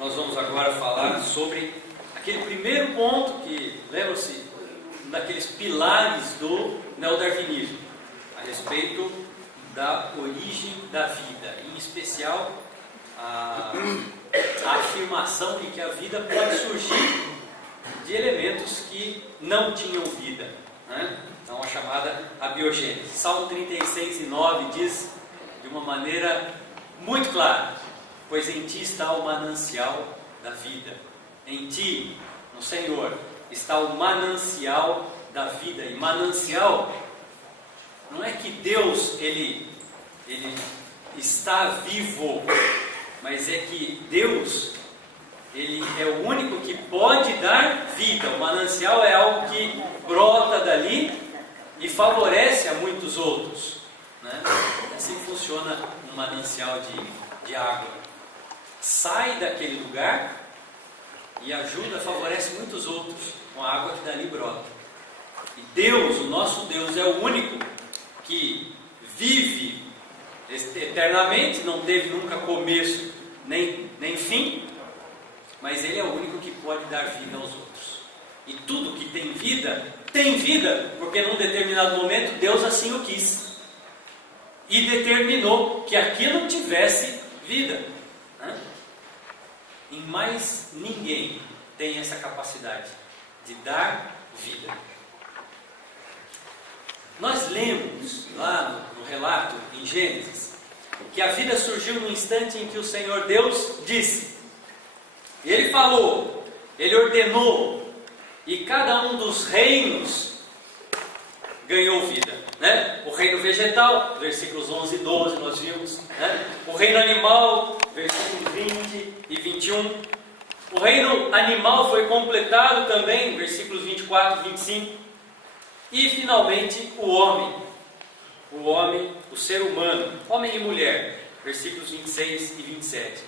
nós vamos agora falar sobre aquele primeiro ponto que, lembram-se, daqueles pilares do neodarwinismo, a respeito da origem da vida, em especial a afirmação de que a vida pode surgir de elementos que não tinham vida, né? Então a chamada abiogênese. Salmo 36:9 diz de uma maneira muito clara: pois em ti está o manancial da vida. Em ti, no Senhor, está o manancial da vida. E manancial não é que Deus ele está vivo, mas é que Deus ele é o único que pode dar vida. O manancial é algo que brota dali e favorece a muitos outros, né? Assim funciona um manancial de água. Sai daquele lugar e ajuda, favorece muitos outros com a água que dali brota. E Deus, o nosso Deus, é o único que vive eternamente, não teve nunca começo nem fim, mas Ele é o único que pode dar vida aos outros. E tudo que tem vida, porque num determinado momento Deus assim o quis e determinou que aquilo tivesse vida, né? E mais ninguém tem essa capacidade de dar vida. Nós lemos lá no relato em Gênesis que a vida surgiu no instante em que o Senhor Deus disse. Ele falou, Ele ordenou, e cada um dos reinos ganhou vida, né? O reino vegetal, versículos 11 e 12 nós vimos, né? O reino animal, versículos 20 e 21. O reino animal foi completado também, versículos 24 e 25. E finalmente o homem, o ser humano, homem e mulher, versículos 26 e 27.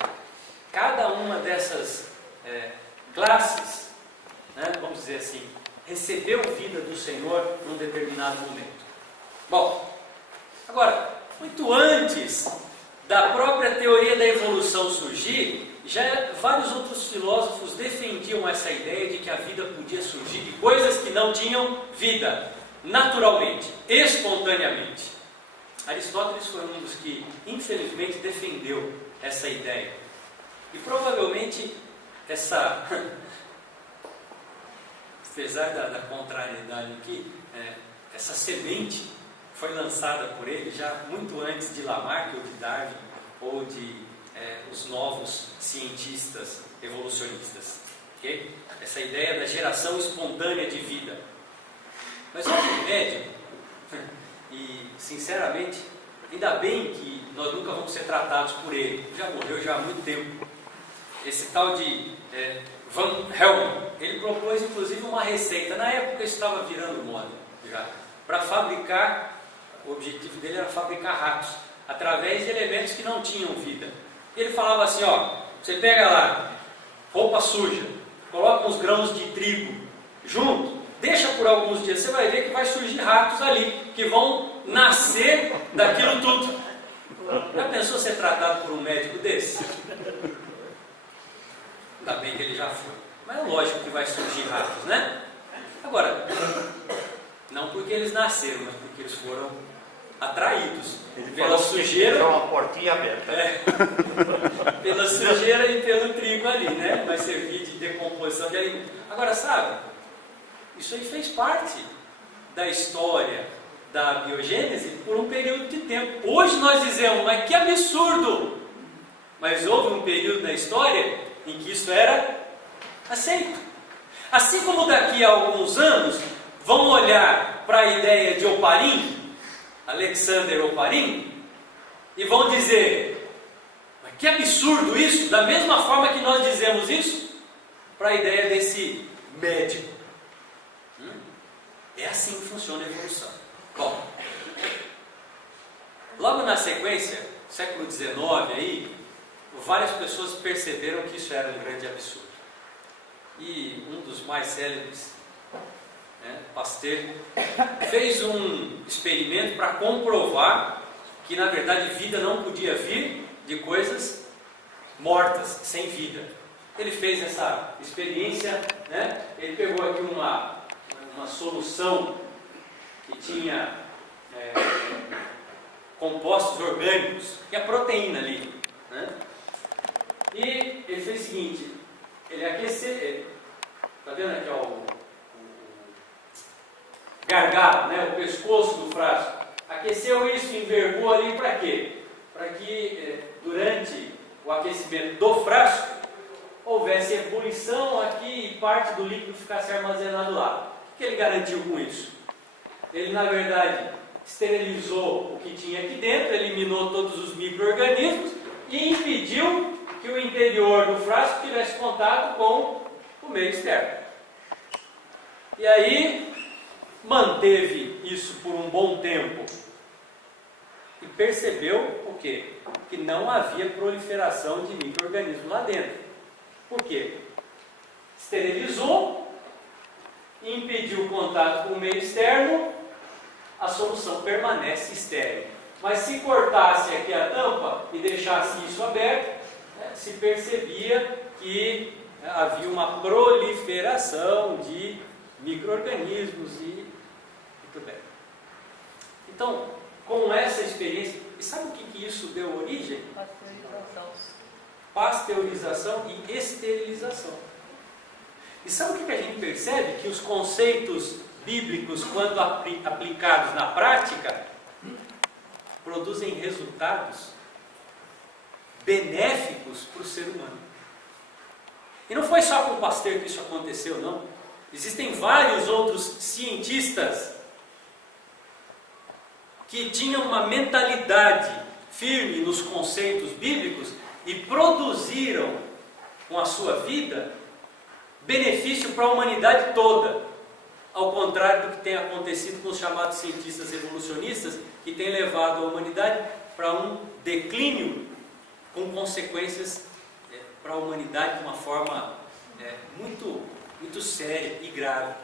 Cada uma dessas classes, né, vamos dizer assim, recebeu vida do Senhor num determinado momento. Bom, agora, muito antes da própria teoria da evolução surgir, já vários outros filósofos defendiam essa ideia de que a vida podia surgir de coisas que não tinham vida, naturalmente, espontaneamente. Aristóteles foi um dos que, infelizmente, defendeu essa ideia. E provavelmente essa, apesar da contrariedade aqui, essa semente foi lançada por ele já muito antes de Lamarck ou de Darwin ou de os novos cientistas evolucionistas, okay? Essa ideia da geração espontânea de vida. Mas o médico, e sinceramente, ainda bem que nós nunca vamos ser tratados por ele, já morreu já há muito tempo. Esse tal de Van Helmont, ele propôs inclusive uma receita, na época isso estava virando moda já, para fabricar, o objetivo dele era fabricar ratos, através de elementos que não tinham vida. Ele falava assim, você pega lá, roupa suja, coloca uns grãos de trigo junto, deixa por alguns dias, você vai ver que vai surgir ratos ali, que vão nascer daquilo tudo. Já pensou ser tratado por um médico desse? Ainda bem que ele já foi. Mas é lógico que vai surgir ratos, né? Agora, não porque eles nasceram, mas porque eles foram atraídos pela sujeira. Uma portinha aberta. Pela sujeira e pelo trigo ali, né? Vai servir de decomposição de alimento. Agora, sabe, isso aí fez parte da história da biogênese por um período de tempo. Hoje nós dizemos, mas que absurdo! Mas houve um período na história em que isso era aceito. Assim como daqui a alguns anos vão olhar para a ideia de Oparin, Alexander Oparin, e vão dizer, mas que absurdo isso, da mesma forma que nós dizemos isso para a ideia desse médico. É assim que funciona a evolução. Bom, logo na sequência, século XIX aí, várias pessoas perceberam que isso era um grande absurdo. E um dos mais célebres, Pasteur, fez um experimento para comprovar que na verdade vida não podia vir de coisas mortas, sem vida. ele fez essa experiência, né? Ele pegou aqui uma solução que tinha compostos orgânicos, que é a proteína ali, né? E ele fez o seguinte, ele aqueceu, está vendo aqui ó, o gargalo, né? O pescoço do frasco, aqueceu isso, envergou ali para quê? Para que durante o aquecimento do frasco houvesse ebulição aqui e parte do líquido ficasse armazenado lá. O que ele garantiu com isso? Ele, na verdade, esterilizou o que tinha aqui dentro, eliminou todos os micro-organismos e impediu que o interior do frasco tivesse contato com o meio externo. E aí, manteve isso por um bom tempo e percebeu o quê? Que não havia proliferação de micro-organismos lá dentro. Por quê? Esterilizou, impediu o contato com o meio externo, a solução permanece estéril. Mas se cortasse aqui a tampa e deixasse isso aberto, se percebia que havia uma proliferação de micro-organismos e muito bem. Então, com essa experiência, e sabe o que isso deu origem? Pasteurização e esterilização. E sabe o que a gente percebe? Que os conceitos bíblicos, quando aplicados na prática, produzem resultados benéficos para o ser humano. E não foi só com o Pasteur que isso aconteceu, não. Existem vários outros cientistas que tinham uma mentalidade firme nos conceitos bíblicos e produziram com a sua vida benefício para a humanidade toda, ao contrário do que tem acontecido com os chamados cientistas evolucionistas, que têm levado a humanidade para um declínio com consequências para a humanidade de uma forma muito séria e grave.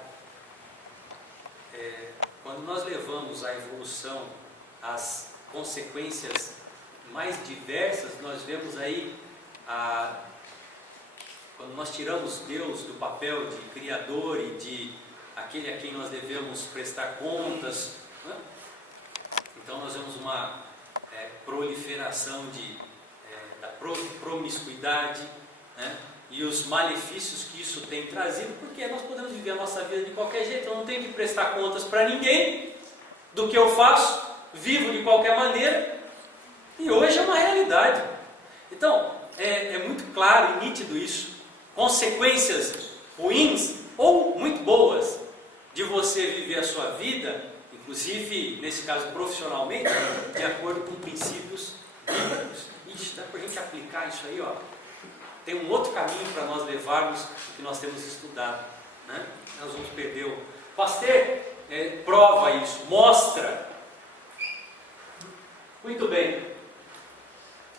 Quando nós levamos a evolução às consequências mais diversas, nós vemos aí, quando nós tiramos Deus do papel de Criador e de aquele a quem nós devemos prestar contas, né? Então nós vemos uma proliferação da promiscuidade, né? E os malefícios que isso tem trazido, porque nós podemos viver a nossa vida de qualquer jeito, eu não tenho que prestar contas para ninguém do que eu faço, vivo de qualquer maneira, e hoje é uma realidade. Então, é muito claro e nítido isso. Consequências ruins ou muito boas de você viver a sua vida, inclusive, nesse caso, profissionalmente, de acordo com princípios bíblicos. Isso dá para a gente aplicar isso aí, ó. Tem um outro caminho para nós levarmos o que nós temos estudado, né? Nós vamos perder o Pasteur prova isso, mostra. Muito bem.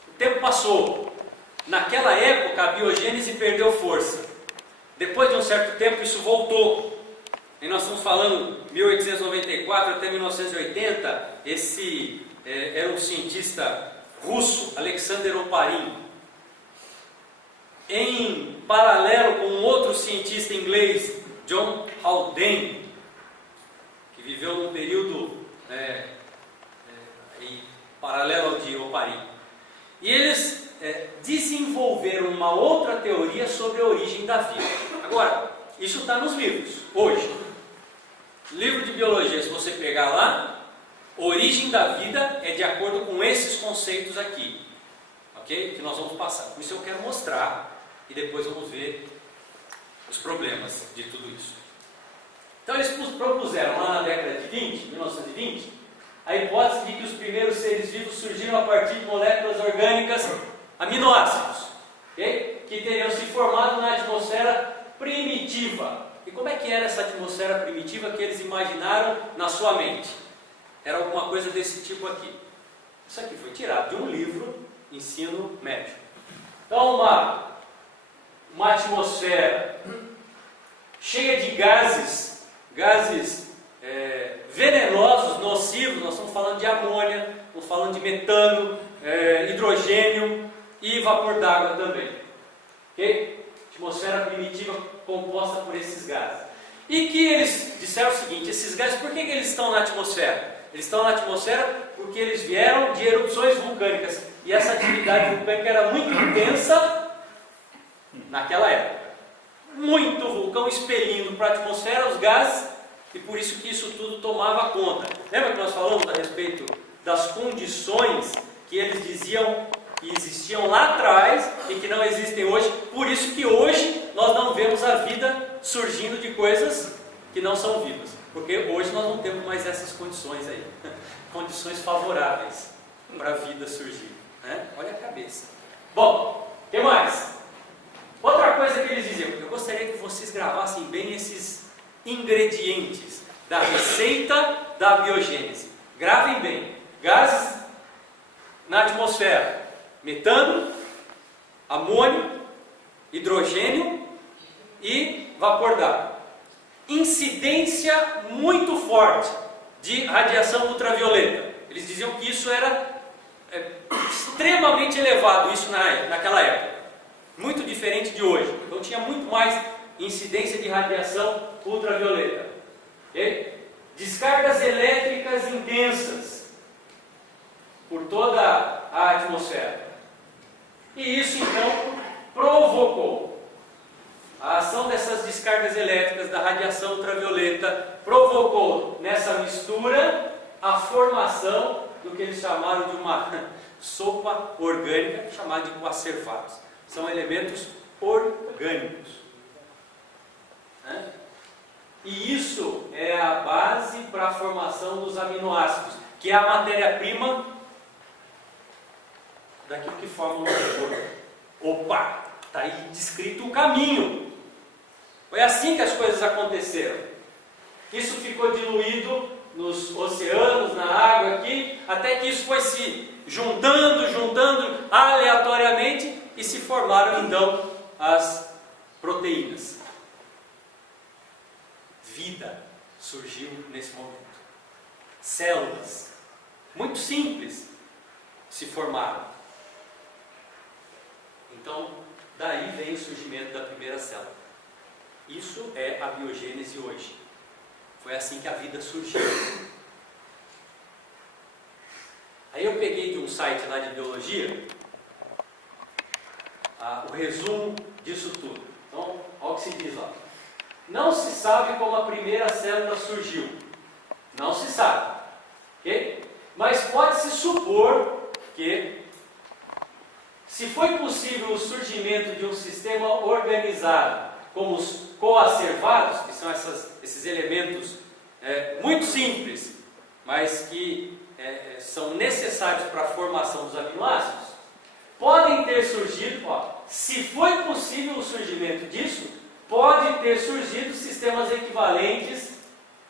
O tempo passou. Naquela época a biogênese perdeu força. Depois de um certo tempo isso voltou. E nós estamos falando 1894 até 1980. Esse era um cientista russo, Alexander Oparin. Em paralelo com um outro cientista inglês, John Haldane, que viveu num período paralelo ao de Oparin. E eles desenvolveram uma outra teoria sobre a origem da vida. Agora, isso está nos livros, hoje. Livro de biologia, se você pegar lá, origem da vida é de acordo com esses conceitos aqui, ok? Que nós vamos passar. Por isso eu quero mostrar e depois vamos ver os problemas de tudo isso. Então eles propuseram lá na década de 1920, a hipótese de que os primeiros seres vivos surgiram a partir de moléculas orgânicas, aminoácidos, okay? Que teriam se formado na atmosfera primitiva. E como é que era essa atmosfera primitiva que eles imaginaram na sua mente? Era alguma coisa desse tipo aqui. Isso aqui foi tirado de um livro, Ensino Médio. Então uma atmosfera cheia de gases venenosos, nocivos. Nós estamos falando de amônia, estamos falando de metano, hidrogênio e vapor d'água também. Okay? combustível composta por esses gases. E que eles disseram o seguinte: esses gases, por que eles estão na atmosfera? Eles estão na atmosfera porque eles vieram de erupções vulcânicas. E essa atividade vulcânica era muito intensa naquela época. Muito vulcão expelindo para a atmosfera os gases, e por isso que isso tudo tomava conta. Lembra que nós falamos a respeito das condições que eles diziam que existiam lá atrás e que não existem hoje? Por isso que hoje nós não vemos a vida surgindo de coisas que não são vivas, porque hoje nós não temos mais essas condições aí, condições favoráveis para a vida surgir, né? Olha a cabeça. Bom, o que mais? Outra coisa que eles diziam: eu gostaria que vocês gravassem bem esses ingredientes da receita da biogênese. Gravem bem: gases na atmosfera, metano, amônio, hidrogênio e vapor d'água. Incidência muito forte de radiação ultravioleta. Eles diziam que isso era extremamente elevado, isso naquela época, muito diferente de hoje. Então tinha muito mais incidência de radiação ultravioleta. Okay? Descargas elétricas intensas por toda a atmosfera. E isso então provocou a ação dessas descargas elétricas da radiação ultravioleta, provocou nessa mistura a formação do que eles chamaram de uma sopa orgânica, chamada de coacervados. São elementos orgânicos, né? E isso é a base para a formação dos aminoácidos, que é a matéria-prima daquilo que forma o nosso corpo. Opa! Está aí descrito o caminho. Foi assim que as coisas aconteceram. Isso ficou diluído nos oceanos, na água aqui, até que isso foi se juntando aleatoriamente e se formaram então as proteínas. Vida surgiu nesse momento. Células, muito simples, se formaram. Então, daí vem o surgimento da primeira célula. Isso é a biogênese hoje. Foi assim que a vida surgiu. Aí eu peguei de um site lá de biologia o resumo disso tudo. Então, olha o que se diz lá. Não se sabe como a primeira célula surgiu. Não se sabe. Okay? Mas pode-se supor que, se foi possível o surgimento de um sistema organizado, como os coacervados, que são esses elementos muito simples, mas que são necessários para a formação dos aminoácidos, podem ter surgido, se foi possível o surgimento disso, pode ter surgido sistemas equivalentes,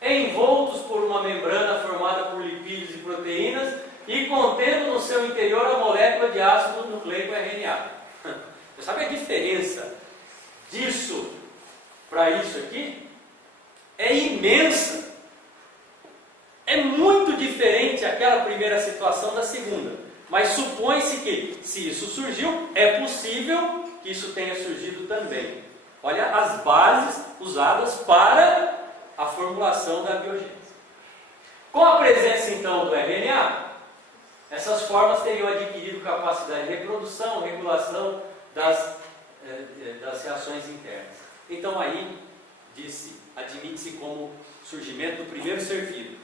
envoltos por uma membrana formada por lipídios e proteínas, e contendo no seu interior a molécula de ácido nucleico RNA. Você sabe a diferença disso para isso aqui? É imensa. É muito diferente aquela primeira situação da segunda. Mas supõe-se que, se isso surgiu, é possível que isso tenha surgido também. Olha as bases usadas para a formulação da biogênese. Com a presença então do RNA, essas formas teriam adquirido capacidade de reprodução, regulação das reações internas. Então aí, admite-se como surgimento do primeiro ser vivo.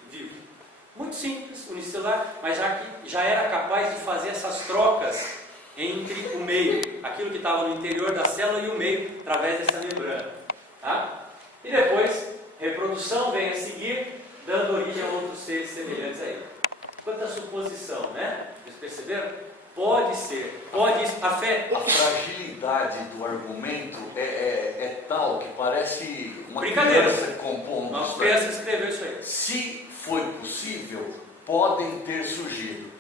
Muito simples, unicelular, mas já era capaz de fazer essas trocas entre o meio, aquilo que estava no interior da célula e o meio, através dessa membrana. Tá? E depois, reprodução vem a seguir, dando origem a outros seres semelhantes a ele. Quanta suposição, né? Vocês perceberam? Pode ser, a fé... A fragilidade do argumento é tal que parece uma brincadeira. Criança compondo. Uma criança escreveu isso aí. Se foi possível, podem ter surgido.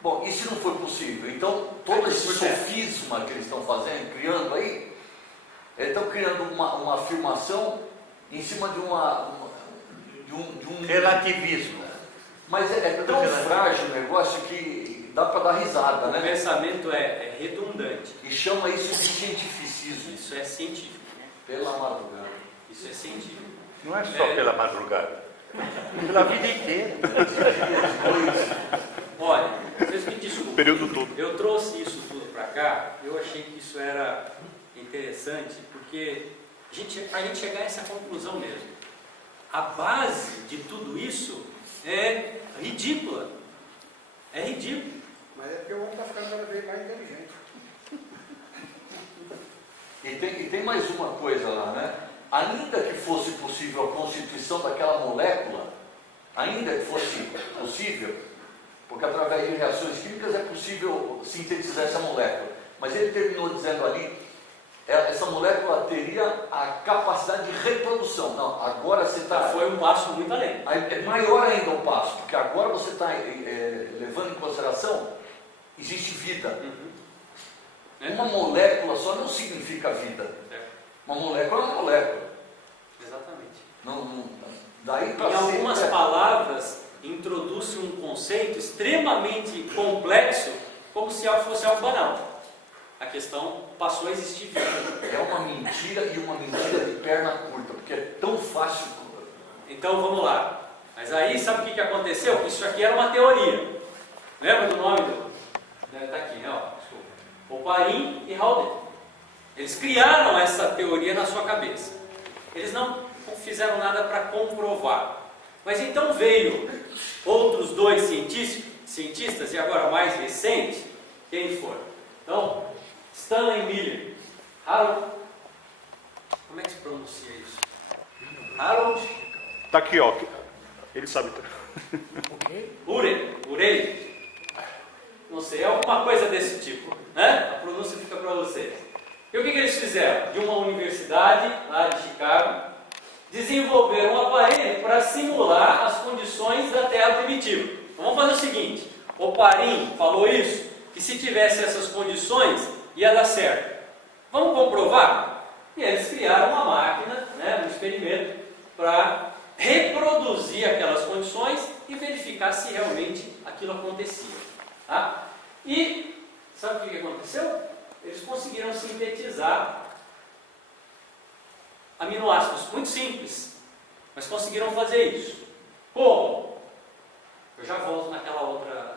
Bom, e se não foi possível? Então, todo esse sofisma que eles estão fazendo, criando aí, eles estão criando uma afirmação em cima de um relativismo. Mas é tão frágil o negócio que dá para dar risada, né? O pensamento é redundante. E chama isso de cientificismo. Isso é científico. Pela madrugada. Isso é científico. Não é só pela madrugada, pela vida inteira. Olha, vocês me desculpem. O período todo. Eu trouxe isso tudo para cá, eu achei que isso era interessante, porque a gente chegar a essa conclusão mesmo. A base de tudo isso é ridícula. É ridículo. Mas é porque o homem está ficando cada vez mais inteligente. E tem mais uma coisa lá, né? Ainda que fosse possível a constituição daquela molécula, ainda que fosse possível, porque através de reações químicas é possível sintetizar essa molécula, mas ele terminou dizendo ali, essa molécula teria a capacidade de reprodução. Não, agora você está... Foi um passo muito além. É maior ainda o passo, porque agora você está levando em consideração, existe vida. Uma molécula só não significa vida. Uma molécula é uma molécula. Exatamente. Daí para em algumas palavras, introduz-se um conceito extremamente complexo, como se algo fosse algo banal. A questão passou a existir vida. É uma mentira e uma mentira de perna curta, porque é tão fácil. Então vamos lá. Mas aí, sabe o que aconteceu? Isso aqui era uma teoria. Lembra do nome do... Está aqui, né? Ó, desculpa. Oparin e Haldane. Eles criaram essa teoria na sua cabeça. Eles não fizeram nada para comprovar. Mas então veio outros dois cientistas, e agora mais recente, quem foram? Então, Stanley Miller, Harold, como é que se pronuncia isso? Harold Está aqui, ó. Ele sabe. Urey, não sei, é alguma coisa desse tipo, né? A pronúncia fica para vocês. E o que eles fizeram? De uma universidade lá de Chicago, desenvolveram um aparelho para simular as condições da Terra primitiva. Então vamos fazer o seguinte: Oparin falou isso, que se tivesse essas condições ia dar certo. Vamos comprovar? E eles criaram uma máquina, né, um experimento, para reproduzir aquelas condições e verificar se realmente aquilo acontecia. Tá? E sabe o que aconteceu? Eles conseguiram sintetizar aminoácidos, muito simples, mas conseguiram fazer isso. Como? Eu já volto naquela outra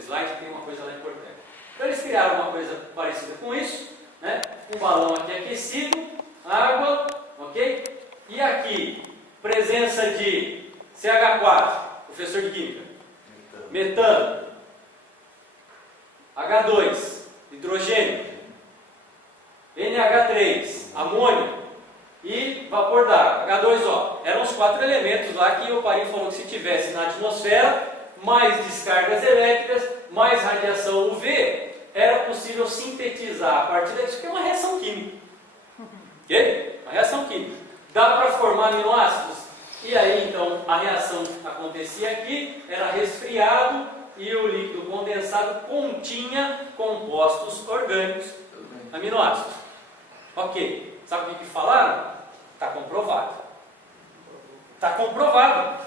slide, que tem uma coisa lá importante. Então eles criaram uma coisa parecida com isso, né? Um balão aqui aquecido, água, ok? E aqui, presença de CH4, professor de química, metano, H2, hidrogênio, NH3, amônio e vapor d'água, H2O. Eram os 4 elementos lá que o Oparin falou que se tivesse na atmosfera, mais descargas elétricas, mais radiação UV, era possível sintetizar a partir disso, que é uma reação química. Ok? Uma reação química. Dá para formar aminoácidos? E aí, então, a reação acontecia aqui, era resfriado e o líquido condensado continha compostos orgânicos, aminoácidos. Ok. Sabe o que falaram? Está comprovado. Está comprovado.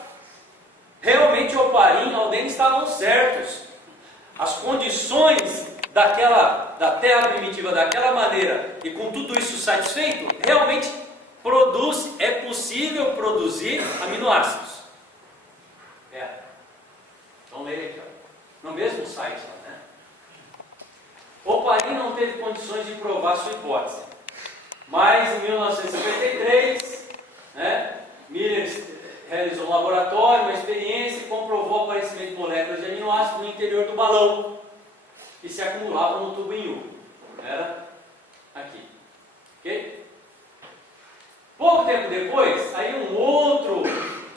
Realmente o Oparin e o Haldane estavam certos. As condições da Terra primitiva daquela maneira e com tudo isso satisfeito, realmente é possível produzir aminoácidos. Então leia aqui, ó, no mesmo site lá, né? Oparin não teve condições de provar sua hipótese, mas em 1953, né, Miller realizou um laboratório, uma experiência e comprovou o aparecimento de moléculas de aminoácidos no interior do balão, que se acumulavam no tubo em U. Era aqui. Ok? Pouco tempo depois, aí um outro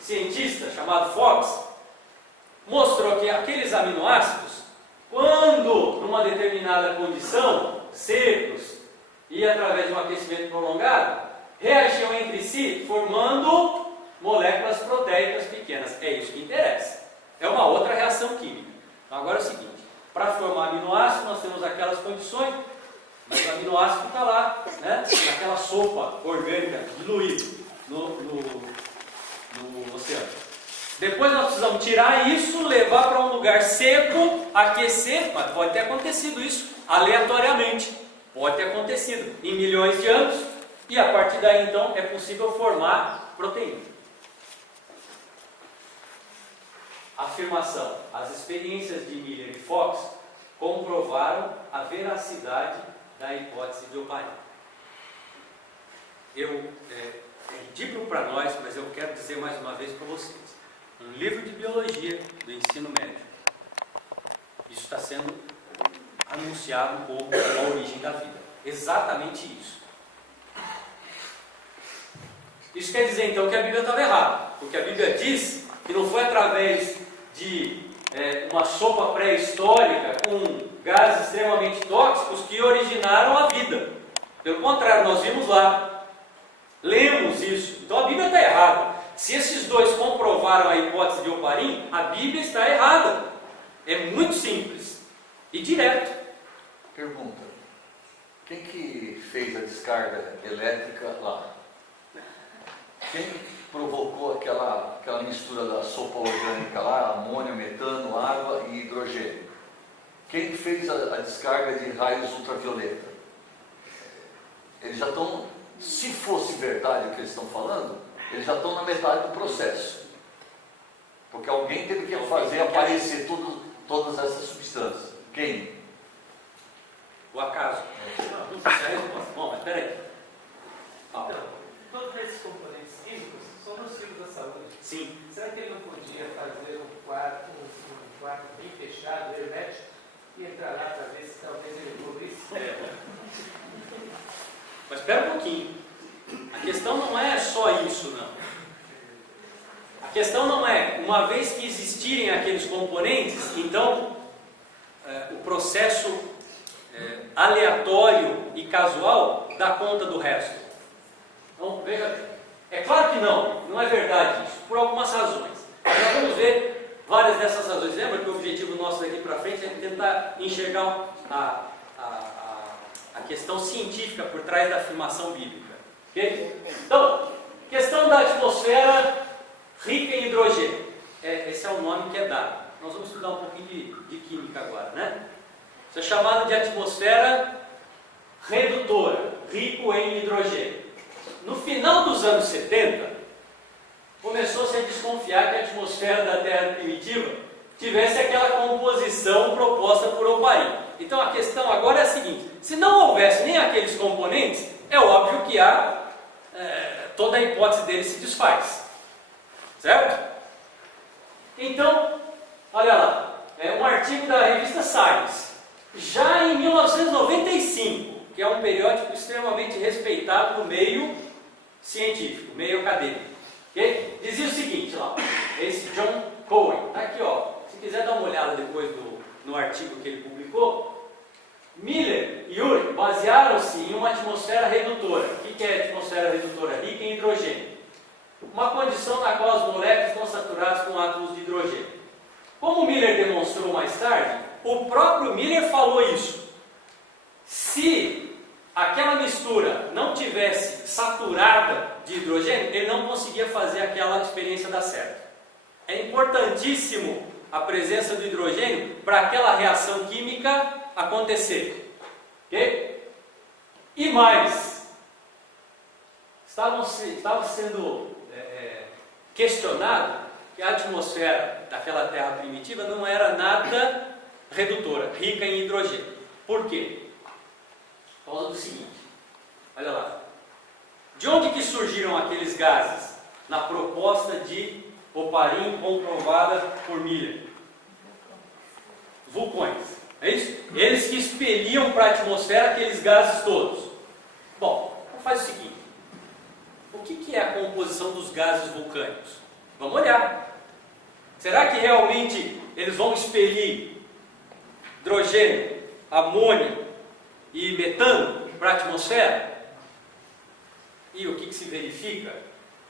cientista chamado Fox mostrou que aqueles aminoácidos, quando numa determinada condição, secos e através de um aquecimento prolongado, reagiam entre si formando moléculas proteicas pequenas. É isso que interessa. É uma outra reação química. Então agora é o seguinte: para formar aminoácido nós temos aquelas condições, mas o aminoácido está lá, né, naquela sopa orgânica diluída no oceano. Depois nós precisamos tirar isso, levar para um lugar seco, aquecer, mas pode ter acontecido isso aleatoriamente. Pode ter acontecido em milhões de anos, e a partir daí então é possível formar proteína. Afirmação: as experiências de Miller e Fox comprovaram a veracidade da hipótese de Oparin. É ridículo para nós, mas eu quero dizer mais uma vez para vocês. Um livro de biologia do ensino médio. Isso está sendo anunciado um pouco a origem da vida. Exatamente isso. Isso quer dizer então que a Bíblia estava errada, porque a Bíblia diz que não foi através de uma sopa pré-histórica com gases extremamente tóxicos que originaram a vida. Pelo contrário, nós vimos lá, lemos isso. Então a Bíblia está errada. Se esses dois comprovaram a hipótese de Oparin, a Bíblia está errada. É muito simples e direto. Pergunta: quem que fez a descarga elétrica lá? Quem provocou aquela mistura da sopa orgânica lá, amônio, metano, água e hidrogênio? Quem fez a descarga de raios ultravioleta? Eles já estão, se fosse verdade o que eles estão falando, eles já estão na metade do processo. Porque alguém teve que fazer aparecer todas essas substâncias. Quem? O acaso. Não sei se é a resposta. Bom, mas peraí. Então, todos esses componentes químicos são nocivos à saúde. Sim. Será que ele não podia fazer um quarto bem fechado, hermético, e entrar lá para ver se talvez ele cobrisse? Mas espera um pouquinho. A questão não é só isso, não. A questão não é, uma vez que existirem aqueles componentes, então o processo aleatório e casual dá conta do resto. Então, veja, é claro que não é verdade isso, por algumas razões. Nós vamos ver várias dessas razões. Lembra que o objetivo nosso daqui para frente é tentar enxergar a questão científica por trás da afirmação bíblica. Okay? Então, questão da atmosfera rica em hidrogênio. Esse é o nome que é dado. Nós vamos estudar um pouquinho de química agora, né? Isso é chamado de atmosfera redutora, rico em hidrogênio. No final dos anos 70, começou-se a desconfiar que a atmosfera da Terra primitiva tivesse aquela composição proposta por Oparin. Então a questão agora é a seguinte: se não houvesse nem aqueles componentes, é óbvio que toda a hipótese dele se desfaz. Certo? Então, olha lá, um artigo da revista Science, já em 1995, que é um periódico extremamente respeitado no meio científico, meio acadêmico. Okay? Dizia o seguinte lá, esse John Cohen, está aqui, ó, se quiser dar uma olhada depois no artigo que ele publicou. Miller e Urey basearam-se em uma atmosfera redutora. O que é atmosfera redutora? Rica em hidrogênio. Uma condição na qual as moléculas estão saturadas com átomos de hidrogênio. Como Miller demonstrou mais tarde, o próprio Miller falou isso. Se aquela mistura não tivesse saturada de hidrogênio, ele não conseguia fazer aquela experiência dar certo. É importantíssimo a presença do hidrogênio para aquela reação química acontecer. Ok? E mais, estava sendo questionado que a atmosfera daquela Terra primitiva não era nada redutora, rica em hidrogênio. Por quê? Por causa do seguinte, olha lá. De onde que surgiram aqueles gases na proposta de Oparin comprovada por Miller? Vulcões. É isso? Eles que expeliam para a atmosfera aqueles gases todos. Bom, então faz o seguinte. O que é a composição dos gases vulcânicos? Vamos olhar. Será que realmente eles vão expelir hidrogênio, amônio e metano para a atmosfera? E o que se verifica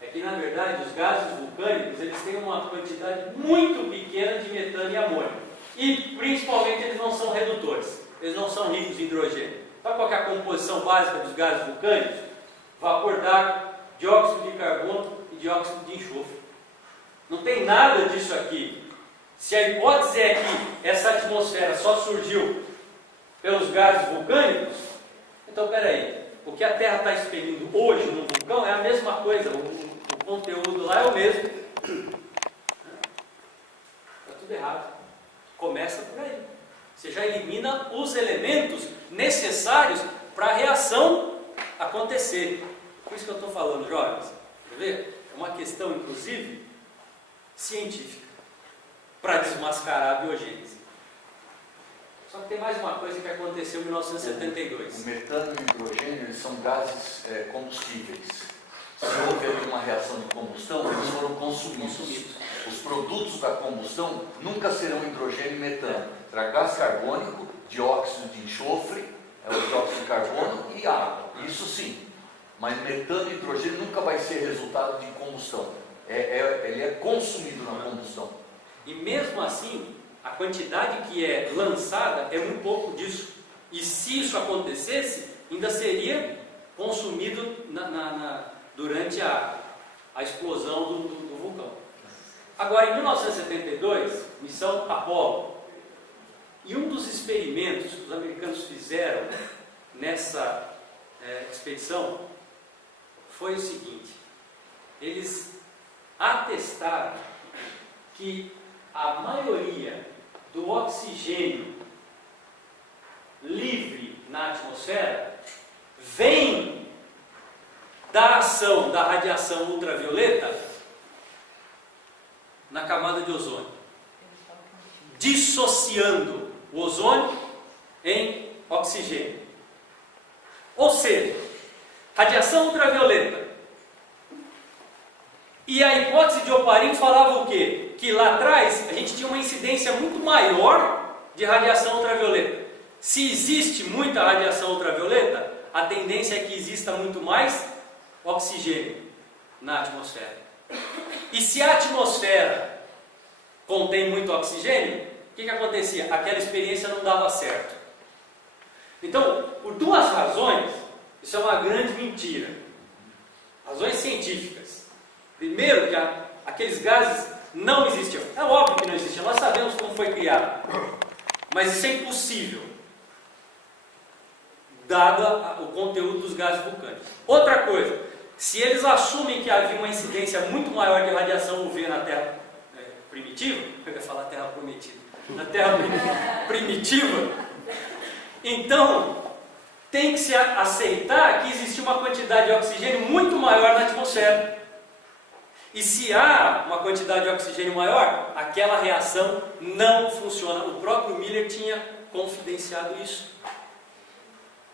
é que, na verdade, os gases vulcânicos eles têm uma quantidade muito pequena de metano e amônio. E, principalmente, eles não são redutores. Eles não são ricos em hidrogênio. Sabe qual é a composição básica dos gases vulcânicos? Vapor d'água, dióxido de carbono e dióxido de enxofre. Não tem nada disso aqui. Se a hipótese é que essa atmosfera só surgiu pelos gases vulcânicos, Então, peraí, o que a Terra está expelindo hoje no vulcão é a mesma coisa, o conteúdo lá é o mesmo. Está tudo errado. Começa por aí. Você já elimina os elementos necessários para a reação acontecer. Por isso que eu estou falando, jovens. Quer ver? É uma questão, inclusive, científica, para desmascarar a biogênese. Só que tem mais uma coisa que aconteceu em 1972. O metano e o hidrogênio, eles são gases combustíveis. Se houve ali uma reação de combustão, eles foram consumidos. Os produtos da combustão nunca serão hidrogênio e metano. Será gás carbônico, dióxido de enxofre, é o dióxido de carbono e água. Isso sim. Mas metano e hidrogênio nunca vai ser resultado de combustão. Ele é consumido na combustão. E mesmo assim, a quantidade que é lançada é muito pouco disso. E se isso acontecesse, ainda seria consumido durante a explosão do vulcão. Agora, em 1972, missão Apollo, e um dos experimentos que os americanos fizeram nessa expedição foi o seguinte: eles atestaram que a maioria do oxigênio livre na atmosfera vem da ação da radiação ultravioleta na camada de ozônio, dissociando o ozônio em oxigênio. Ou seja, radiação ultravioleta. E a hipótese de Oparin falava o quê? Que lá atrás a gente tinha uma incidência muito maior de radiação ultravioleta. Se existe muita radiação ultravioleta, a tendência é que exista muito mais oxigênio na atmosfera. E se a atmosfera contém muito oxigênio, o que acontecia? Aquela experiência não dava certo. Então, por duas razões, isso é uma grande mentira. Razões científicas. Primeiro, que aqueles gases não existiam. É óbvio que não existiam, nós sabemos como foi criado. Mas isso é impossível, dado o conteúdo dos gases vulcânicos. Outra coisa, se eles assumem que havia uma incidência muito maior de radiação UV na Terra primitiva, eu ia falar Terra prometida, na Terra primitiva, então tem que se aceitar que existe uma quantidade de oxigênio muito maior na atmosfera. E se há uma quantidade de oxigênio maior, aquela reação não funciona. O próprio Miller tinha confidenciado isso.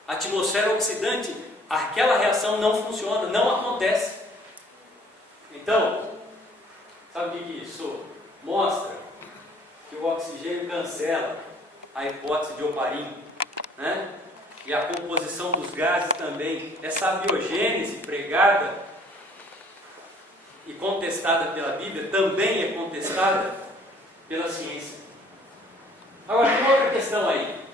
A atmosfera oxidante, aquela reação não funciona, não acontece. Então, sabe o que isso mostra? Que o oxigênio cancela a hipótese de Oparin, né? E a composição dos gases também. Essa abiogênese pregada e contestada pela Bíblia, também é contestada pela ciência. Agora, tem outra questão aí.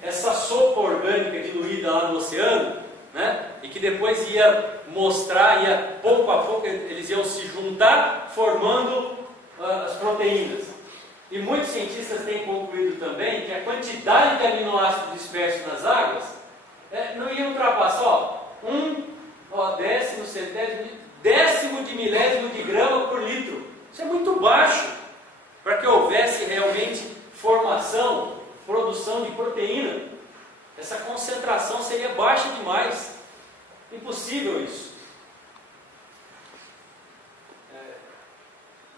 Essa sopa orgânica diluída lá no oceano, né, e que depois ia mostrar, pouco a pouco, eles iam se juntar, formando as proteínas. E muitos cientistas têm concluído também que a quantidade de aminoácidos dispersos nas águas não ia ultrapassar décimo de milésimo de grama por litro. Isso é muito baixo para que houvesse realmente formação, produção de proteína. Essa concentração seria baixa demais. Impossível isso.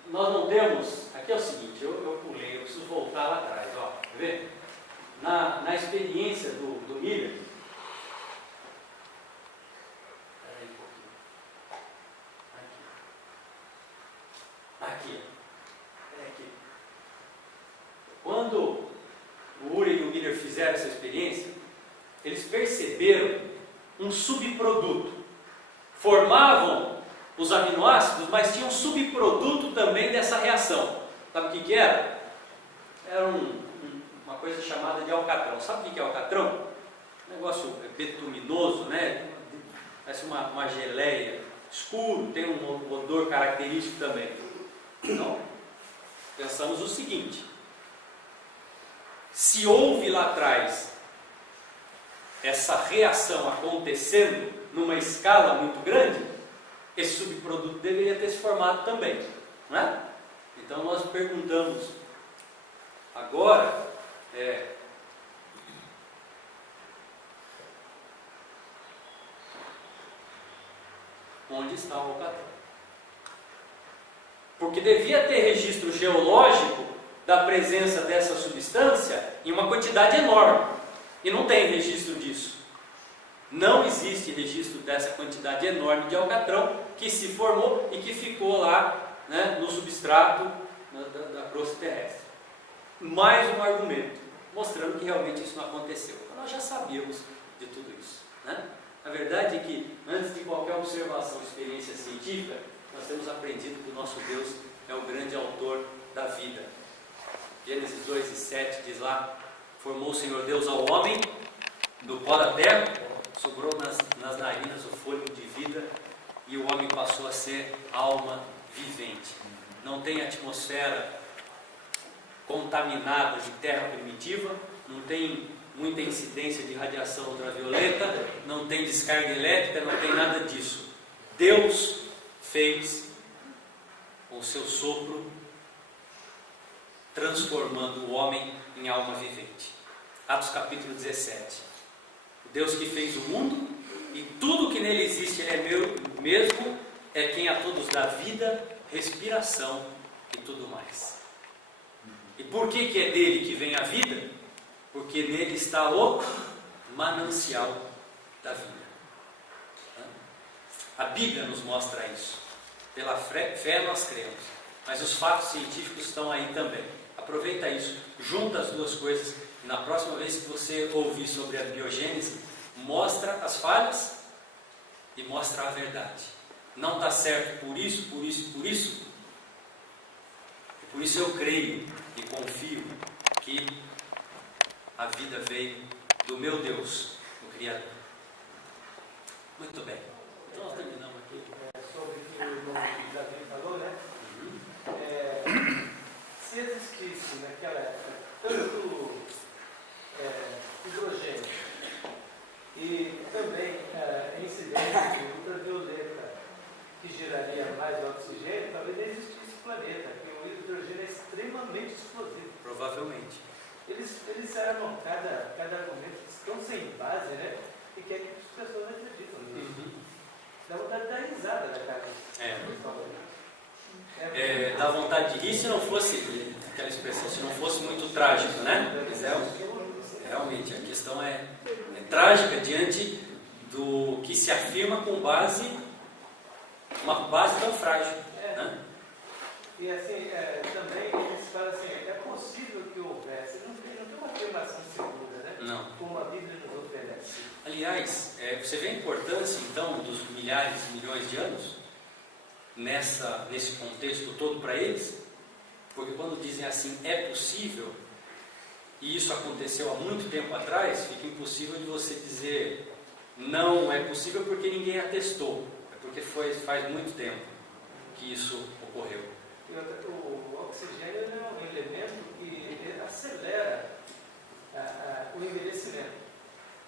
Nós não temos... Aqui é o seguinte, eu pulei, eu preciso voltar lá atrás. Ó, quer ver? Na experiência do Miller... Aqui. Quando o Urey e o Miller fizeram essa experiência, eles perceberam um subproduto. Formavam os aminoácidos, mas tinha um subproduto também dessa reação. Sabe o que era? Era uma coisa chamada de alcatrão. Sabe o que é alcatrão? Um negócio betuminoso, né? Parece uma geleia, escuro, tem um odor característico também. Então, pensamos o seguinte: se houve lá atrás essa reação acontecendo numa escala muito grande, esse subproduto deveria ter se formado também, não é? Então nós perguntamos agora, onde está o Alcatrão? Porque devia ter registro geológico da presença dessa substância em uma quantidade enorme, e não tem registro disso. Não existe registro dessa quantidade enorme de alcatrão que se formou e que ficou lá, né, no substrato da crosta terrestre. Mais um argumento, mostrando que realmente isso não aconteceu. Nós já sabíamos de tudo isso, né? A verdade é que, antes de qualquer observação, experiência científica, nós temos aprendido que o nosso Deus é o grande autor da vida. Gênesis 2:7 diz lá: formou o Senhor Deus ao homem do pó da terra, sobrou nas narinas o fôlego de vida, e o homem passou a ser alma vivente. Não tem atmosfera contaminada de terra primitiva, não tem muita incidência de radiação ultravioleta, não tem descarga elétrica, não tem nada disso. Deus fez com o seu sopro, transformando o homem em alma vivente. Atos capítulo 17. O Deus que fez o mundo e tudo que nele existe é meu mesmo, é quem a todos dá vida, respiração e tudo mais. E por que é dele que vem a vida? Porque nele está o manancial da vida. A Bíblia nos mostra isso. Pela fé nós cremos, mas os fatos científicos estão aí também. Aproveita isso, junta as duas coisas, e na próxima vez que você ouvir sobre a biogênese, mostra as falhas e mostra a verdade. Não está certo por isso, por isso, por isso. E por isso eu creio e confio que a vida veio do meu Deus, o Criador. Muito bem. Então nós terminamos aqui. Sobre o que o irmão Davi falou, né? Se existisse naquela época tanto hidrogênio e também incidência de ultravioleta que geraria mais oxigênio, talvez não existisse o planeta, porque o hidrogênio é extremamente explosivo. Provavelmente. Eles armam cada argumento tão sem base, né? E que é que as pessoas não acreditam nisso. Dá vontade de dar risada da cara. Dá vontade de rir se não fosse, aquela expressão, se não fosse muito trágico, né? Mas realmente a questão é trágica diante do que se afirma com uma base tão frágil. Né? E assim, também eles falam assim, é possível que houvesse, não tem uma afirmação segura, né? Não. Como a Bíblia nos oferece. Aliás, você vê a importância então dos milhares e milhões de anos nesse contexto todo para eles? Porque quando dizem assim, é possível, e isso aconteceu há muito tempo atrás, fica impossível de você dizer não é possível porque ninguém atestou. É porque faz muito tempo que isso ocorreu. E o oxigênio é um elemento que acelera o envelhecimento.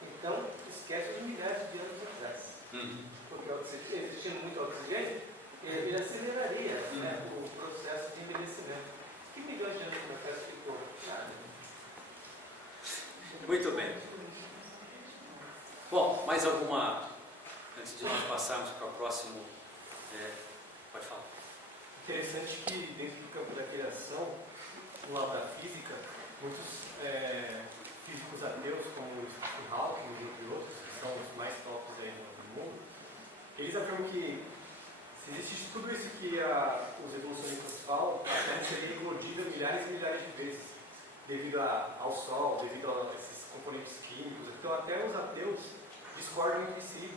Então, esquece os milhares de anos atrás. Porque existindo muito oxigênio, ele aceleraria o processo de envelhecimento. Que milhões de anos o processo ficou? Nada. Muito bem. Bom, mais alguma, antes de nós passarmos para o próximo, pode falar. Interessante que dentro do campo da criação, no lado da física, muitos físicos ateus, como o Hawking e outros, que são os mais tops aí no mundo, eles afirmam que se existisse tudo isso que os evolucionistas falam, a Terra seria eclodida milhares e milhares de vezes, devido ao Sol, devido a esses componentes químicos. Então até os ateus discordam entre si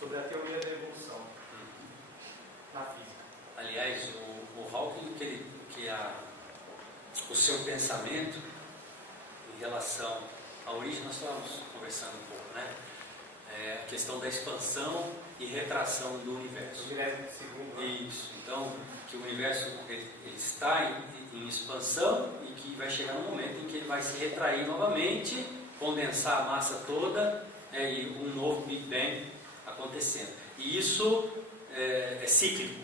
sobre a teoria da evolução na física. Aliás, o Hawking, o seu pensamento em relação à origem, nós estávamos conversando um pouco, né? A questão da expansão e retração do universo. Isso. Então, que o universo ele está em expansão e que vai chegar um momento em que ele vai se retrair novamente, condensar a massa toda e um novo Big Bang acontecendo. E isso é cíclico.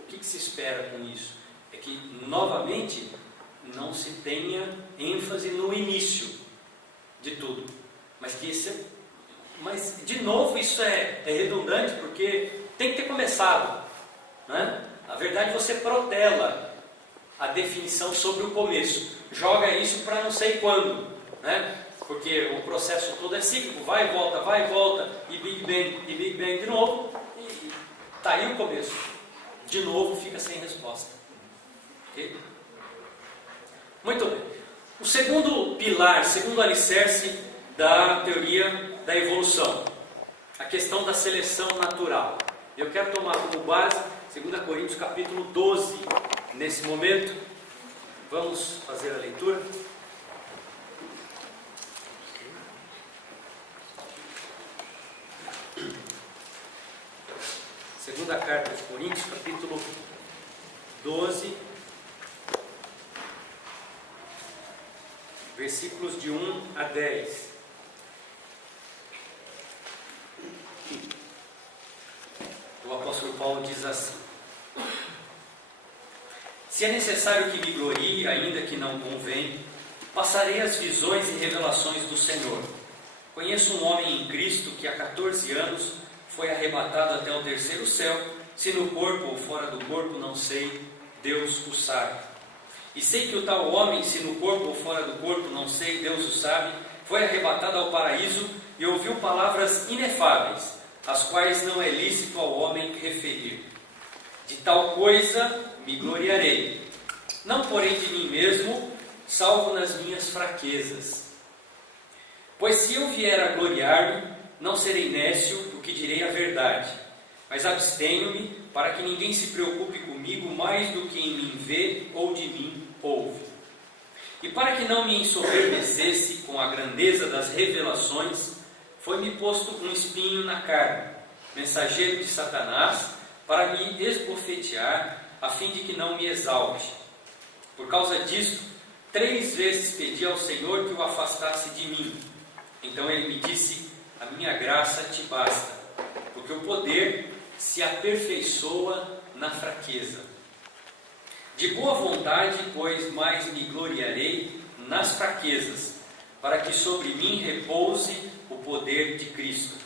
O que se espera com isso? É que, novamente, não se tenha ênfase no início de tudo. Mas de novo, isso é redundante, porque tem que ter começado. Né? Na verdade, você protela a definição sobre o começo. Joga isso para não sei quando. Né? Porque o processo todo é cíclico, vai e volta, e Big Bang de novo, e está aí o começo. De novo fica sem resposta. Okay? Muito bem. O segundo pilar, segundo alicerce da teoria da evolução, a questão da seleção natural. Eu quero tomar como base 2 Coríntios capítulo 12. Nesse momento, vamos fazer a leitura. Segunda carta aos Coríntios, capítulo 12, versículos de 1 a 10. O apóstolo Paulo diz assim: se é necessário que me glorie, ainda que não convém, passarei as visões e revelações do Senhor. Conheço um homem em Cristo que há 14 anos foi arrebatado até o terceiro céu, se no corpo ou fora do corpo, não sei, Deus o sabe. E sei que o tal homem, se no corpo ou fora do corpo, não sei, Deus o sabe, foi arrebatado ao paraíso e ouviu palavras inefáveis, as quais não é lícito ao homem referir. De tal coisa me gloriarei, não porém de mim mesmo, salvo nas minhas fraquezas. Pois se eu vier a gloriar-me, não serei nécio, porque direi a verdade, mas abstenho-me para que ninguém se preocupe comigo mais do que em mim vê ou de mim ouve. E para que não me ensoberbecesse com a grandeza das revelações, foi-me posto um espinho na carne, mensageiro de Satanás, para me esbofetear, a fim de que não me exalte. Por causa disto, 3 vezes pedi ao Senhor que o afastasse de mim. Então ele me disse: a minha graça te basta, porque o poder se aperfeiçoa na fraqueza. De boa vontade, pois, mais me gloriarei nas fraquezas, para que sobre mim repouse o poder de Cristo.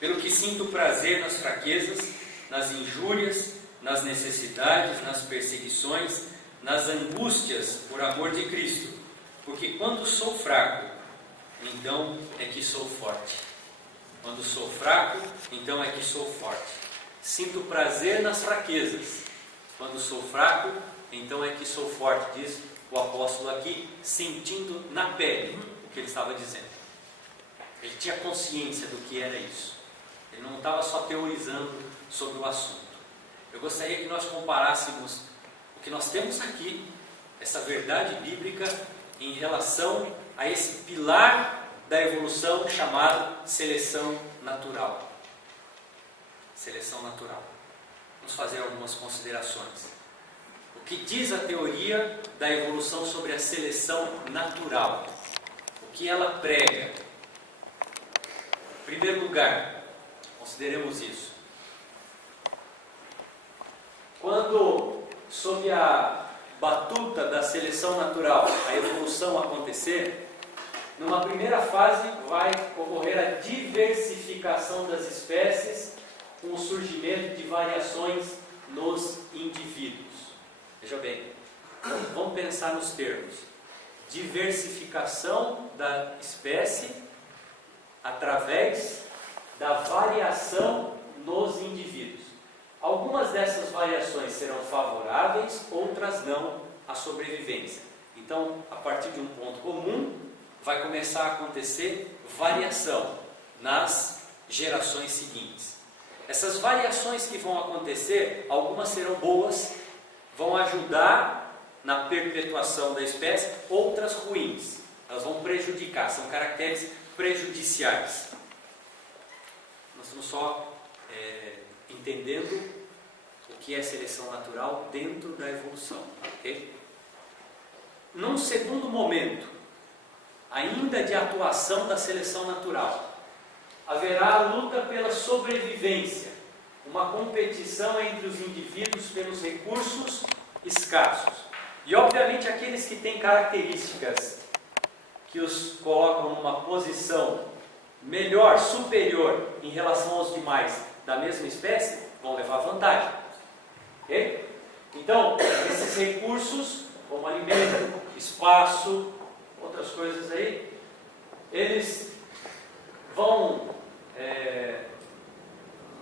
Pelo que sinto prazer nas fraquezas, nas injúrias, nas necessidades, nas perseguições, nas angústias por amor de Cristo, porque quando sou fraco, então é que sou forte. Quando sou fraco, então é que sou forte. Sinto prazer nas fraquezas. Quando sou fraco, então é que sou forte, diz o apóstolo aqui, sentindo na pele o que ele estava dizendo. Ele tinha consciência do que era isso. Ele não estava só teorizando sobre o assunto. Eu gostaria que nós comparássemos o que nós temos aqui, essa verdade bíblica, em relação a esse pilar da evolução chamado seleção natural. Seleção natural. Vamos fazer algumas considerações. O que diz a teoria da evolução sobre a seleção natural? O que ela prega? Em primeiro lugar, consideremos isso. Quando, sob a batuta da seleção natural, a evolução acontecer, numa primeira fase vai ocorrer a diversificação das espécies com o surgimento de variações nos indivíduos. Veja bem, vamos pensar nos termos. Diversificação da espécie através da variação nos indivíduos. Algumas dessas variações serão favoráveis, outras não à sobrevivência. Então, a partir de um ponto comum, vai começar a acontecer variação nas gerações seguintes. Essas variações que vão acontecer, algumas serão boas, vão ajudar na perpetuação da espécie, outras ruins. Elas vão prejudicar, são caracteres prejudiciais. Nós estamos só entendendo o que é seleção natural dentro da evolução. Okay? Num segundo momento, ainda de atuação da seleção natural. Haverá a luta pela sobrevivência, uma competição entre os indivíduos pelos recursos escassos. E obviamente aqueles que têm características que os colocam numa posição melhor, superior em relação aos demais da mesma espécie, vão levar vantagem. Ok? Então, esses recursos, como alimento, espaço, outras coisas aí, eles vão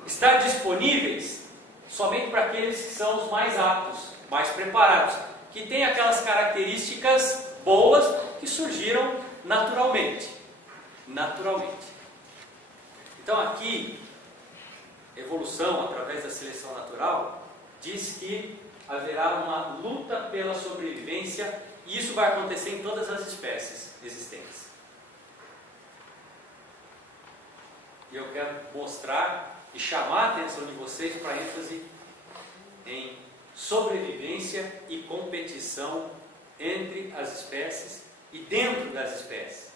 estar disponíveis somente para aqueles que são os mais aptos, mais preparados, que têm aquelas características boas que surgiram naturalmente. Então aqui, evolução através da seleção natural diz que haverá uma luta pela sobrevivência e isso vai acontecer em todas as espécies existentes. E eu quero mostrar e chamar a atenção de vocês para a ênfase em sobrevivência e competição entre as espécies e dentro das espécies.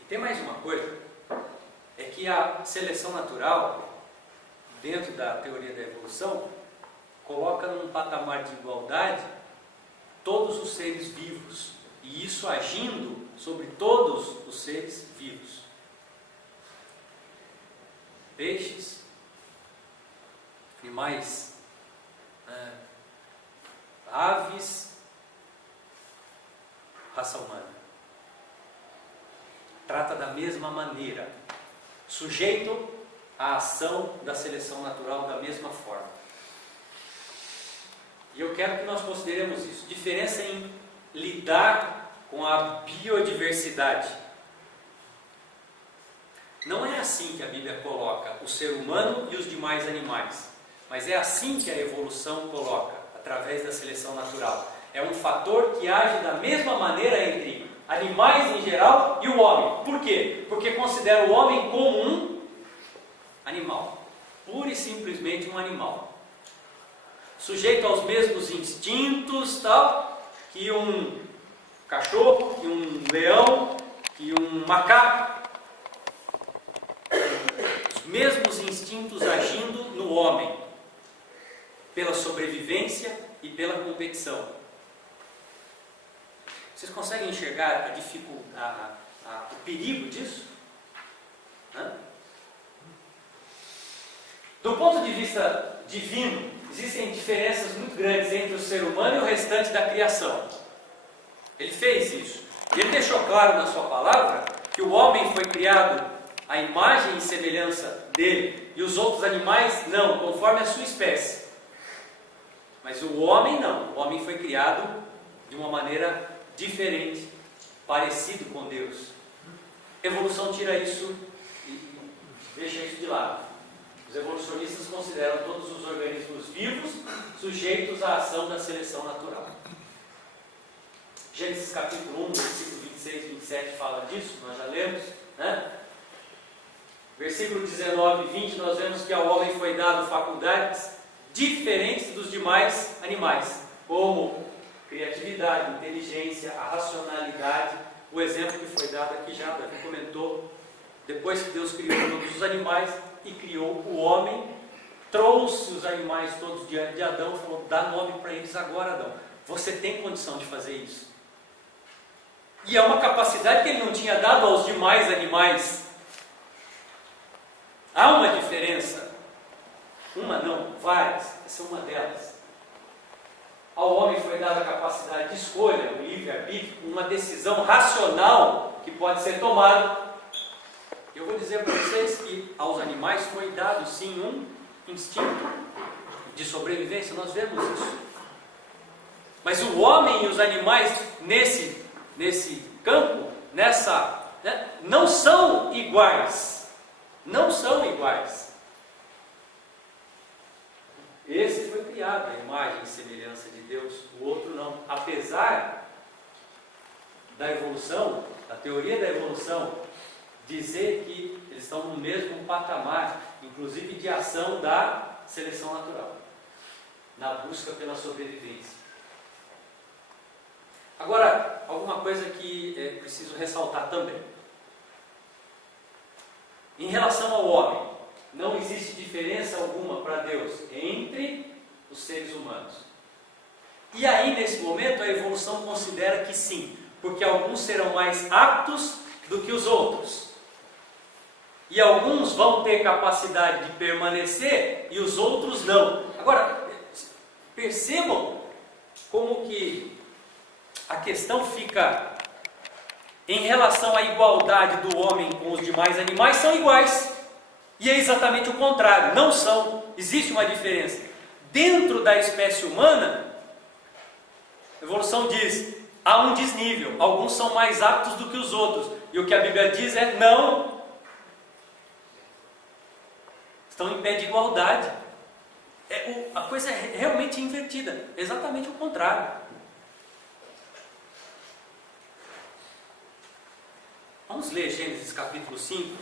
E tem mais uma coisa, é que a seleção natural, dentro da teoria da evolução, coloca num patamar de igualdade todos os seres vivos, e isso agindo sobre todos os seres vivos. Peixes, animais, aves, raça humana. Trata da mesma maneira, sujeito à ação da seleção natural da mesma forma. E eu quero que nós consideremos isso. Diferença em lidar com a biodiversidade. Não é assim que a Bíblia coloca o ser humano e os demais animais, mas é assim que a evolução coloca, através da seleção natural. É um fator que age da mesma maneira entre animais em geral e o homem. Por quê? Porque considera o homem como um animal, pura e simplesmente um animal, sujeito aos mesmos instintos tal, que um cachorro, que um leão, que um macaco. Os mesmos instintos agindo no homem, pela sobrevivência e pela competição. Vocês conseguem enxergar o perigo disso? Do ponto de vista divino, existem diferenças muito grandes entre o ser humano e o restante da criação. Ele fez isso. E ele deixou claro na sua palavra que o homem foi criado à imagem e semelhança dele, e os outros animais não, conforme a sua espécie. Mas o homem não. O homem foi criado de uma maneira diferente, parecido com Deus. Evolução tira isso e deixa isso de lado. Os evolucionistas consideram todos os organismos vivos sujeitos à ação da seleção natural. Gênesis capítulo 1, versículo 26 e 27 fala disso, nós já lemos, né? Versículo 19 e 20, nós vemos que ao homem foi dado faculdades diferentes dos demais animais, como criatividade, inteligência, a racionalidade. O exemplo que foi dado aqui já, Davi comentou, depois que Deus criou todos os animais e criou o homem, trouxe os animais todos diante de Adão, falou, dá nome para eles agora, Adão. Você tem condição de fazer isso. E é uma capacidade que ele não tinha dado aos demais animais. Há uma diferença. Uma não, várias. Essa é uma delas. Ao homem foi dada a capacidade de escolha, o livre-arbítrio, uma decisão racional que pode ser tomada. Eu vou dizer para vocês que aos animais foi dado sim um instinto de sobrevivência, nós vemos isso. Mas o homem e os animais nesse campo, não são iguais. Não são iguais. Esse foi criado à imagem e semelhança de Deus, o outro não. Apesar da evolução, da teoria da evolução, dizer que eles estão no mesmo patamar, inclusive de ação da seleção natural, na busca pela sobrevivência. Agora, alguma coisa que é preciso ressaltar também. Em relação ao homem, não existe diferença alguma para Deus entre os seres humanos. E aí, nesse momento, a evolução considera que sim, porque alguns serão mais aptos do que os outros. E alguns vão ter capacidade de permanecer e os outros não. Agora, percebam como que a questão fica em relação à igualdade do homem com os demais animais, são iguais. E é exatamente o contrário, não são. Existe uma diferença. Dentro da espécie humana, a evolução diz, há um desnível. Alguns são mais aptos do que os outros. E o que a Bíblia diz é, não. Estão em pé de igualdade. A coisa é realmente invertida. É exatamente o contrário. Vamos ler Gênesis capítulo 5.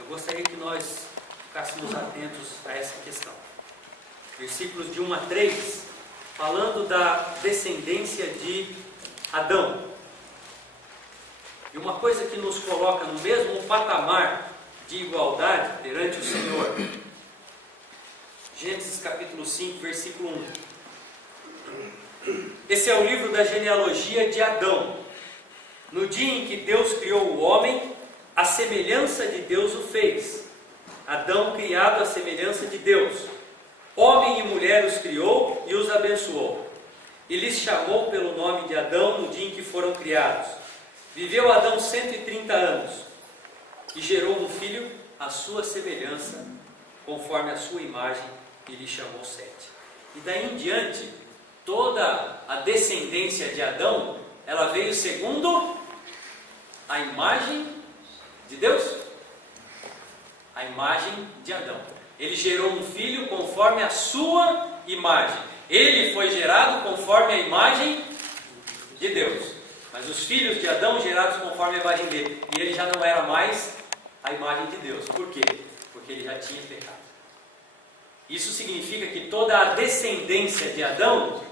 Eu gostaria que nós ficássemos atentos a essa questão. Versículos de 1 a 3, falando da descendência de Adão. E uma coisa que nos coloca no mesmo patamar de igualdade perante o Senhor. Gênesis capítulo 5, versículo 1. Esse é o livro da genealogia de Adão. No dia em que Deus criou o homem, a semelhança de Deus o fez. Adão criado à semelhança de Deus. Homem e mulher os criou e os abençoou. E lhes chamou pelo nome de Adão no dia em que foram criados. Viveu Adão 130 anos e gerou um filho à sua semelhança, conforme a sua imagem, e lhe chamou Sete. E daí em diante, toda a descendência de Adão, ela veio segundo a imagem de Deus. A imagem de Adão. Ele gerou um filho conforme a sua imagem. Ele foi gerado conforme a imagem de Deus. Mas os filhos de Adão gerados conforme a imagem dele. E ele já não era mais a imagem de Deus. Por quê? Porque ele já tinha pecado. Isso significa que toda a descendência de Adão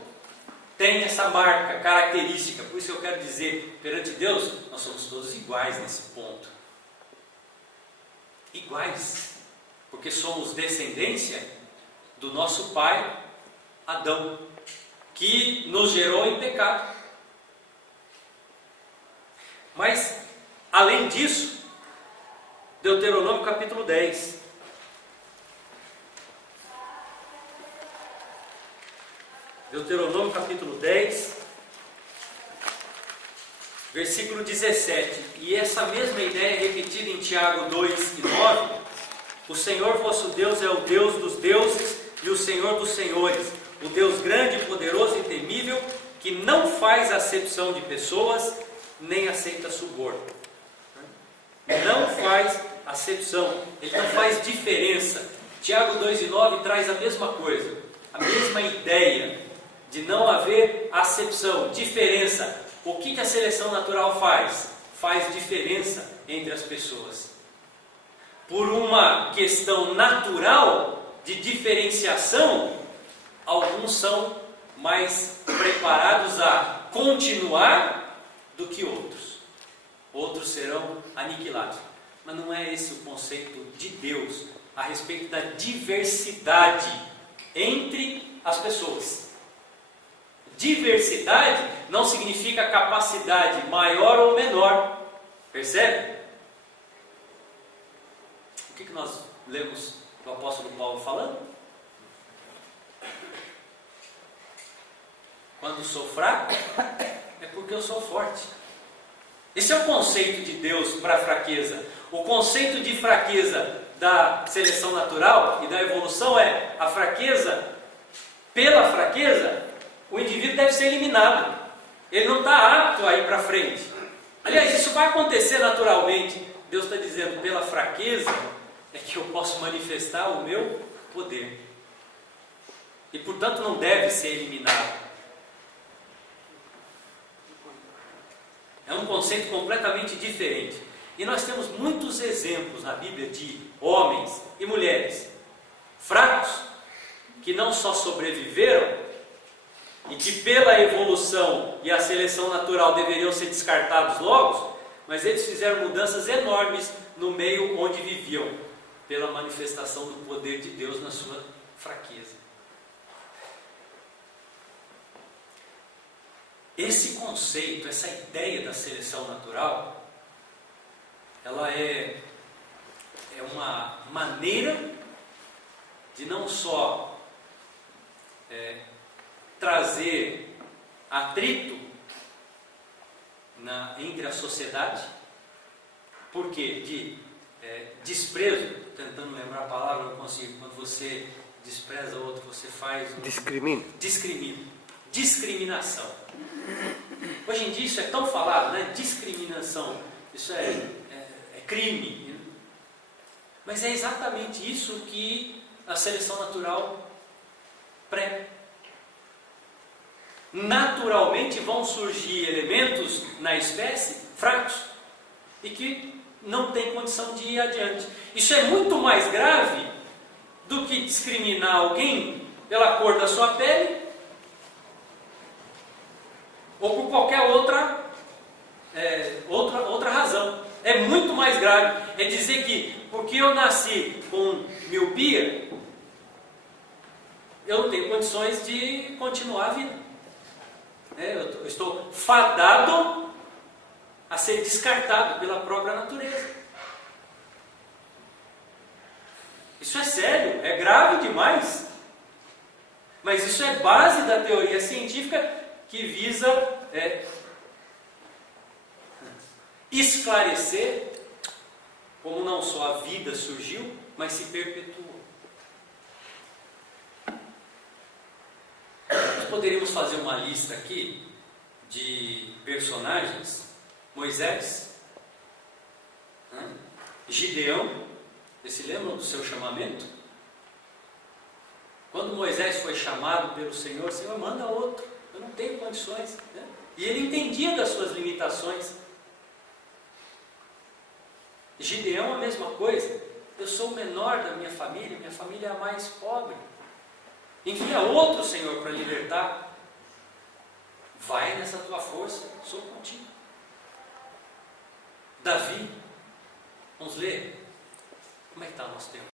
tem essa marca característica. Por isso eu quero dizer, perante Deus, nós somos todos iguais nesse ponto. Iguais. Porque somos descendência do nosso pai Adão, que nos gerou em pecado. Mas, além disso, Deuteronômio capítulo 10. Deuteronômio capítulo 10, versículo 17. E essa mesma ideia é repetida em Tiago 2 e 9. O Senhor vosso Deus é o Deus dos deuses e o Senhor dos senhores, o Deus grande, poderoso e temível, que não faz acepção de pessoas, nem aceita suborno. Não faz acepção, ele não faz diferença. Tiago 2 e 9 traz a mesma coisa, a mesma ideia de não haver acepção, diferença. O que a seleção natural faz? Faz diferença entre as pessoas. Por uma questão natural de diferenciação, alguns são mais preparados a continuar do que outros. Outros serão aniquilados. Mas não é esse o conceito de Deus a respeito da diversidade entre as pessoas. Diversidade não significa capacidade maior ou menor. Percebe? O que nós lemos o apóstolo Paulo falando? Quando sou fraco, é porque eu sou forte. Esse é o conceito de Deus para a fraqueza. O conceito de fraqueza da seleção natural e da evolução é a fraqueza. Pela fraqueza, o indivíduo deve ser eliminado. Ele não está apto a ir para frente. Aliás, isso vai acontecer naturalmente. Deus está dizendo, pela fraqueza é que eu posso manifestar o meu poder. E portanto não deve ser eliminado. É um conceito completamente diferente. E nós temos muitos exemplos na Bíblia de homens e mulheres fracos que não só sobreviveram, e que pela evolução e a seleção natural deveriam ser descartados logo, mas eles fizeram mudanças enormes no meio onde viviam, pela manifestação do poder de Deus na sua fraqueza. Esse conceito, essa ideia da seleção natural, ela é uma maneira de não só trazer atrito entre a sociedade, por quê? De desprezo, tentando lembrar a palavra, não consigo. Quando você despreza o outro, você faz discriminação. Hoje em dia isso é tão falado, né? Discriminação, isso é crime. Mas é exatamente isso que a seleção natural prega. Naturalmente vão surgir elementos na espécie fracos e que não têm condição de ir adiante. Isso é muito mais grave do que discriminar alguém pela cor da sua pele ou por qualquer outra razão. É muito mais grave. É dizer que porque eu nasci com miopia, eu não tenho condições de continuar a vida. Eu estou fadado a ser descartado pela própria natureza. Isso é sério, é grave demais. Mas isso é base da teoria científica que visa esclarecer como não só a vida surgiu, mas se perpetuou. Nós poderíamos fazer uma lista aqui de personagens. Moisés, Gideão, vocês se lembram do seu chamamento? Quando Moisés foi chamado pelo Senhor, Senhor, manda outro, eu não tenho condições. E ele entendia das suas limitações. Gideão a mesma coisa, eu sou o menor da minha família é a mais pobre. Envia outro, Senhor, para libertar. Vai nessa tua força, sou contigo. Davi, vamos ler? Como é que está o nosso tempo?